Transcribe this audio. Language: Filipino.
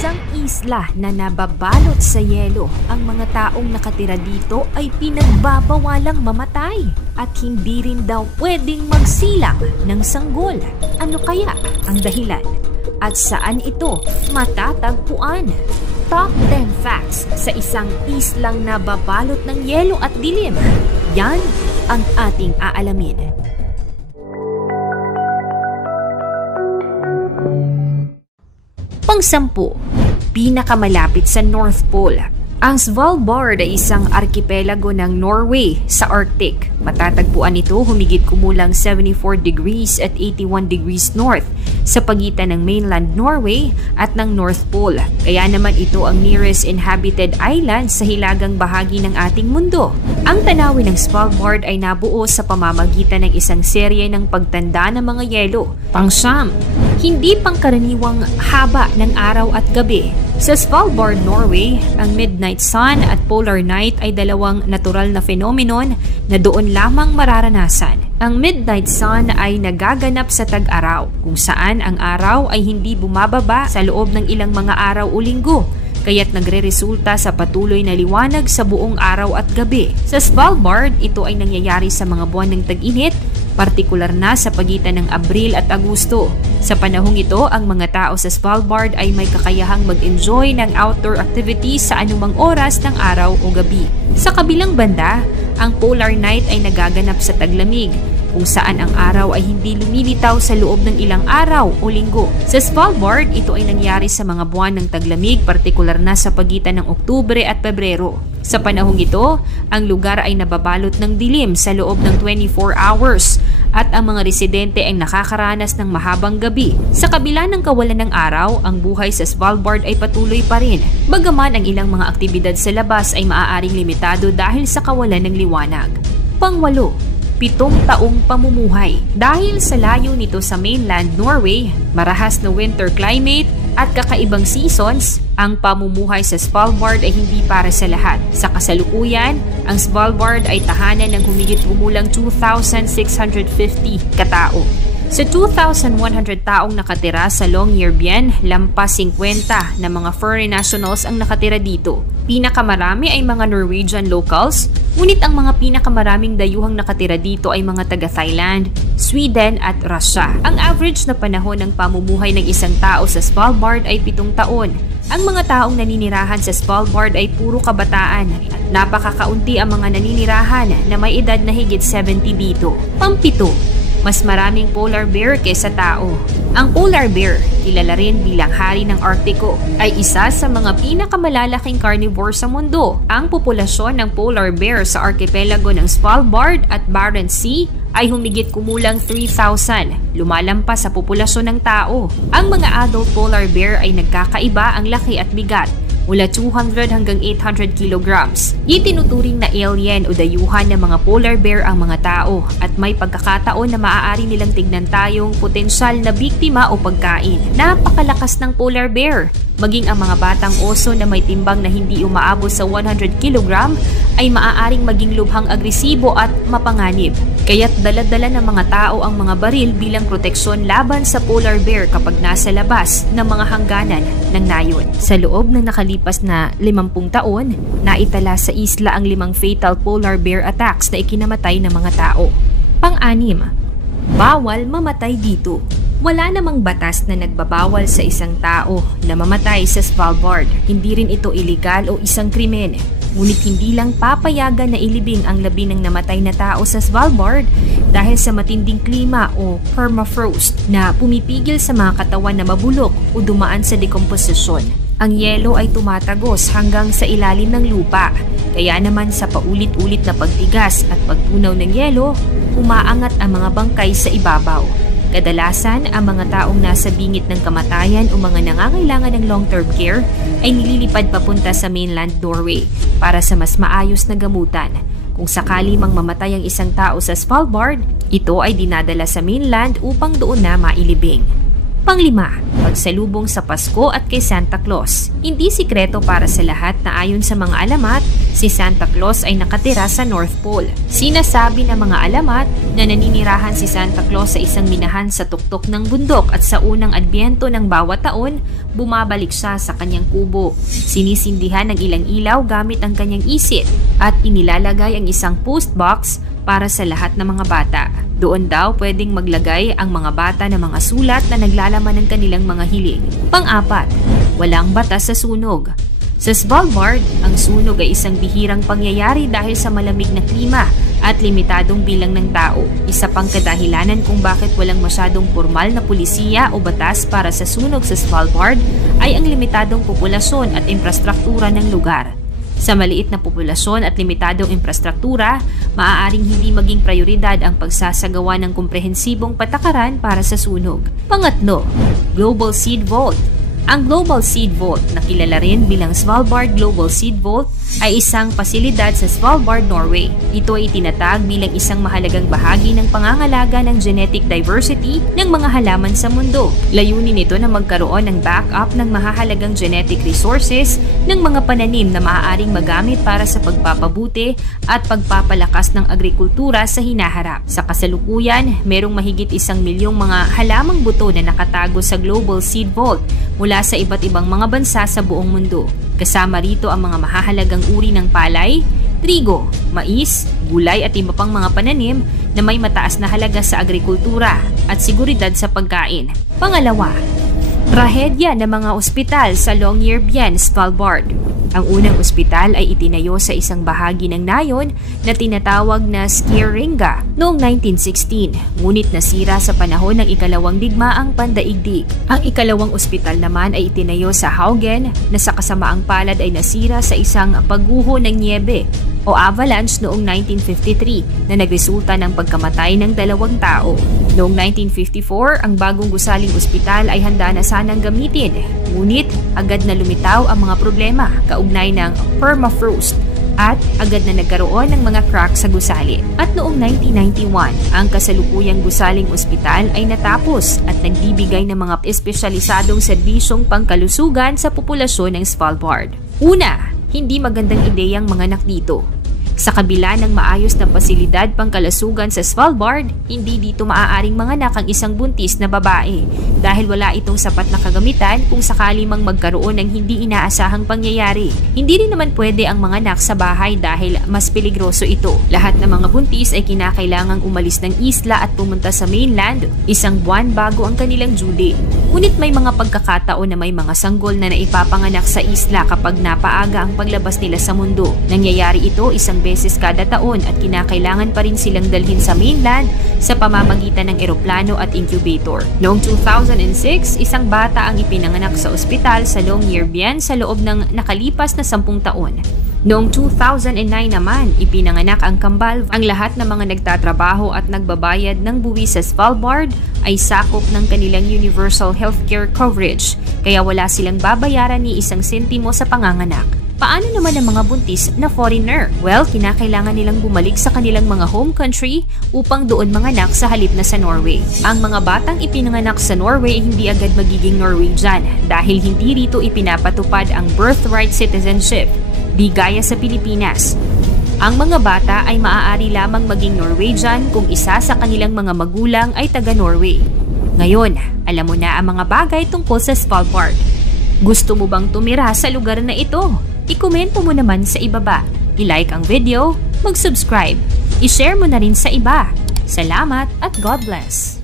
isang isla na nababalot sa yelo. Ang mga taong nakatira dito ay pinagbabawalang mamatay at hindi rin daw pwedeng magsilang ng sanggol. Ano kaya ang dahilan? At saan ito matatagpuan? Top 10 facts sa isang islang nababalot ng yelo at dilim. Yan ang ating aalamin. Pang-10, pinakamalapit sa North Pole. Ang Svalbard ay isang arkipelago ng Norway sa Arctic. Matatagpuan ito humigit kumulang 74 degrees at 81 degrees north sa pagitan ng mainland Norway at ng North Pole. Kaya naman ito ang nearest inhabited island sa hilagang bahagi ng ating mundo. Ang tanawin ng Svalbard ay nabuo sa pamamagitan ng isang serye ng pagtanda ng mga yelo. Pang-9, hindi pangkaraniwang haba ng araw at gabi. Sa Svalbard, Norway, ang midnight sun at polar night ay dalawang natural na phenomenon na doon lamang mararanasan. Ang midnight sun ay nagaganap sa tag-araw, kung saan ang araw ay hindi bumababa sa loob ng ilang mga araw o linggo, kaya't nagre-resulta sa patuloy na liwanag sa buong araw at gabi. Sa Svalbard, ito ay nangyayari sa mga buwan ng tag-init, partikular na sa pagitan ng Abril at Agosto. Sa panahong ito, ang mga tao sa Svalbard ay may kakayahang mag-enjoy ng outdoor activities sa anumang oras ng araw o gabi. Sa kabilang banda, ang polar night ay nagaganap sa taglamig, kung saan ang araw ay hindi lumilitaw sa loob ng ilang araw o linggo. Sa Svalbard, ito ay nangyari sa mga buwan ng taglamig, partikular na sa pagitan ng Oktubre at Pebrero. Sa panahong ito, ang lugar ay nababalot ng dilim sa loob ng 24 hours at ang mga residente ay nakakaranas ng mahabang gabi. Sa kabila ng kawalan ng araw, ang buhay sa Svalbard ay patuloy pa rin. Bagaman ang ilang mga aktibidad sa labas ay maaaring limitado dahil sa kawalan ng liwanag. Pang-8, 7 taong pamumuhay. Dahil sa layo nito sa mainland Norway, marahas na winter climate at kakaibang seasons, ang pamumuhay sa Svalbard ay hindi para sa lahat. Sa kasalukuyan, ang Svalbard ay tahanan ng humigit kumulang 2,650 katao. Sa 2,100 taong nakatira sa Longyearbyen, lampas 50 na mga foreign nationals ang nakatira dito. Pinakamarami ay mga Norwegian locals, ngunit ang mga pinakamaraming dayuhang nakatira dito ay mga taga-Thailand, Sweden at Russia. Ang average na panahon ng pamumuhay ng isang tao sa Svalbard ay 7 taon. Ang mga taong naninirahan sa Svalbard ay puro kabataan at napakakaunti ang mga naninirahan na may edad na higit 70 dito. Pang-7, mas maraming polar bear kaysa tao. Ang polar bear, kilala rin bilang hari ng Arktiko, ay isa sa mga pinakamalalaking carnivore sa mundo. Ang populasyon ng polar bear sa arkipelago ng Svalbard at Barents Sea ay humigit kumulang 3,000, lumalampas sa populasyon ng tao. Ang mga adult polar bear ay nagkakaiba ang laki at bigat, mula 200 hanggang 800 kilograms. Itinuturing na alien o dayuhan ng mga polar bear ang mga tao at may pagkakataon na maaari nilang tignan tayong potensyal na biktima o pagkain. Napakalakas ng polar bear. Maging ang mga batang oso na may timbang na hindi umaabot sa 100 kg ay maaaring maging lubhang agresibo at mapanganib. Kaya't dala-dala ng mga tao ang mga baril bilang proteksyon laban sa polar bear kapag nasa labas ng mga hangganan ng nayon. Sa loob ng nakalipas na 50 taon, naitala sa isla ang 5 fatal polar bear attacks na ikinamatay ng mga tao. Pang-6, bawal mamatay dito. Wala namang batas na nagbabawal sa isang tao na mamatay sa Svalbard. Hindi rin ito iligal o isang krimen. Ngunit hindi lang papayagan na ilibing ang labi ng namatay na tao sa Svalbard dahil sa matinding klima o permafrost na pumipigil sa mga katawan na mabulok o dumaan sa dekomposisyon. Ang yelo ay tumatagos hanggang sa ilalim ng lupa. Kaya naman sa paulit-ulit na pagtigas at pagtunaw ng yelo, umaangat ang mga bangkay sa ibabaw. Kadalasan, ang mga taong nasa bingit ng kamatayan o mga nangangailangan ng long-term care ay nililipad papunta sa mainland Norway para sa mas maayos na gamutan. Kung sakali mang mamatay ang isang tao sa Svalbard, ito ay dinadala sa mainland upang doon na mailibing. Panglima, pagsalubong sa Pasko at kay Santa Claus. Hindi sikreto para sa lahat na ayon sa mga alamat, si Santa Claus ay nakatira sa North Pole. Sinasabi ng mga alamat na naninirahan si Santa Claus sa isang minahan sa tuktok ng bundok at sa unang adbyento ng bawat taon, bumabalik siya sa kanyang kubo. Sinisindihan ng ilang ilaw gamit ang kanyang isit at inilalagay ang isang post box para sa lahat ng mga bata. Doon daw pwedeng maglagay ang mga bata ng mga sulat na naglalaman ng kanilang mga hiling. Pang-apat, walang batas sa sunog. Sa Svalbard, ang sunog ay isang bihirang pangyayari dahil sa malamig na klima at limitadong bilang ng tao. Isa pang kadahilanan kung bakit walang masyadong formal na pulisiya o batas para sa sunog sa Svalbard ay ang limitadong populasyon at infrastruktura ng lugar. Sa maliit na populasyon at limitadong infrastruktura, maaaring hindi maging prioridad ang pagsasagawa ng komprehensibong patakaran para sa sunog. Pangatlo, Global Seed Vault. Ang Global Seed Vault, na kilala rin bilang Svalbard Global Seed Vault, ay isang pasilidad sa Svalbard, Norway. Ito ay tinatag bilang isang mahalagang bahagi ng pangangalaga ng genetic diversity ng mga halaman sa mundo. Layunin nito na magkaroon ng backup ng mahahalagang genetic resources ng mga pananim na maaaring magamit para sa pagpapabuti at pagpapalakas ng agrikultura sa hinaharap. Sa kasalukuyan, merong mahigit 1 milyong mga halamang buto na nakatago sa Global Seed Vault mula sa iba't ibang mga bansa sa buong mundo. Kasama rito ang mga mahahalagang uri ng palay, trigo, mais, gulay at iba pang mga pananim na may mataas na halaga sa agrikultura at seguridad sa pagkain. Pangalawa, trahedya ng mga ospital sa Longyearbyen, Svalbard. Ang unang ospital ay itinayo sa isang bahagi ng nayon na tinatawag na Skæringa noong 1916, ngunit nasira sa panahon ng ikalawang digmaang pandaigdig. Ang ikalawang ospital naman ay itinayo sa Haugen na sa kasamaang palad ay nasira sa isang pagguho ng niebe o avalanche noong 1953 na nagresulta ng pagkamatay ng 2 tao. Noong 1954, ang bagong gusaling ospital ay handa na sanang gamitin, ngunit agad na lumitaw ang mga problema kaugnay ng permafrost at agad na nagkaroon ng mga crack sa gusali. At noong 1991, ang kasalukuyang gusaling ospital ay natapos at nagbibigay ng mga espesyalisadong serbisyong pangkalusugan sa populasyon ng Svalbard. Una, hindi magandang ideyang manganak dito. Sa kabila ng maayos na pasilidad pangkalasugan sa Svalbard, hindi dito maaaring manganak ang isang buntis na babae dahil wala itong sapat na kagamitan kung sakali mang magkaroon ng hindi inaasahang pangyayari. Hindi rin naman pwede ang manganak sa bahay dahil mas peligroso ito. Lahat ng mga buntis ay kinakailangang umalis ng isla at pumunta sa mainland 1 buwan bago ang kanilang due date. Ngunit may mga pagkakataon na may mga sanggol na naipapanganak sa isla kapag napaaga ang paglabas nila sa mundo. Nangyayari ito 1 beses kada taon at kinakailangan pa rin silang dalhin sa mainland sa pamamagitan ng eroplano at incubator. Noong 2006, isang bata ang ipinanganak sa ospital sa Longyearbyen sa loob ng nakalipas na 10 taon. Noong 2009 naman, ipinanganak ang kambal. Ang lahat ng mga nagtatrabaho at nagbabayad ng buwis sa Svalbard ay sakop ng kanilang universal healthcare coverage, kaya wala silang babayaran ni 1 sentimo sa panganganak. Paano naman ang mga buntis na foreigner? Well, kinakailangan nilang bumalik sa kanilang mga home country upang doon manganak sa halip na sa Norway. Ang mga batang ipinanganak sa Norway hindi agad magiging Norwegian dahil hindi rito ipinapatupad ang birthright citizenship, di gaya sa Pilipinas. Ang mga bata ay maaari lamang maging Norwegian kung isa sa kanilang mga magulang ay taga-Norway. Ngayon, alam mo na ang mga bagay tungkol sa Svalbard. Gusto mo bang tumira sa lugar na ito? I-komento mo naman sa ibaba, i-like ang video, mag-subscribe, i-share mo na rin sa iba. Salamat at God bless!